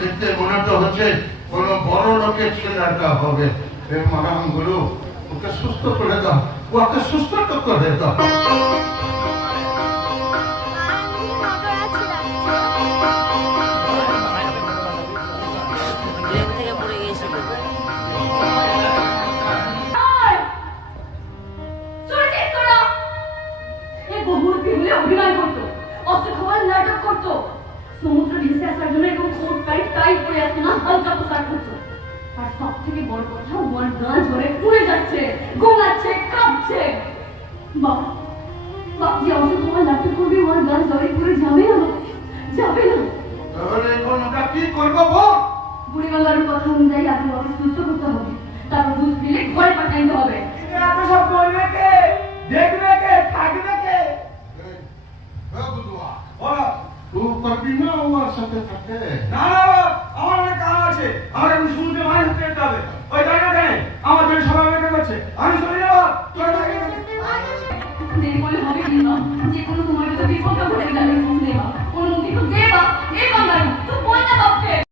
দেখতে মনে তো হচ্ছে কোন বড় লোকের ছেলেটা হবে। মারামগুলো ওকে সুস্থ করে দাও, ওকে সুস্থ করে দাও। অভিনয় করতো, অসুখবর নাটক করতো, সমুদ্র ভেসে আসার জন্য এরকম কোট প্যান্ট টাই পরে আসতো না, হালকা পোশাক করতো। আর সব থেকে বড় কথা, ওর গা ঝরে পুড়ে যাচ্ছে, গোঙাচ্ছে, কাঁপছে। বাবা বাপ যে অসুখবর নাটক করবে, ওর গা ঝরে পুড়ে যাবে না, যাবে না। তাহলে এখন ওটা কি করবো বল? বুড়িগঙ্গার কথা অনুযায়ী আগে ওকে সুস্থ করতে হবে, তারপর দুধ দিলে ঘরে পাঠাইতে হবে। এত সব করবে কে, দেখবে কে, থাকবে কে? তুই করবি না ওর সাথে থাকে? না না বাবা, আমার অনেক কাজ আছে, আমার এখন সমুদ্রে মাছ ধরতে যেতে হবে। ওই জায়গা কেন আমার জন্য সবাই অপেক্ষা করছে, আমি চলে যাবো। দেরি করলে হবে কিনা, যে কোনো সময় তো বিপদ ঘটে যাবে। দেবা অনুমতি তো দেবা, এই বাঙালি তো বল না বাবা।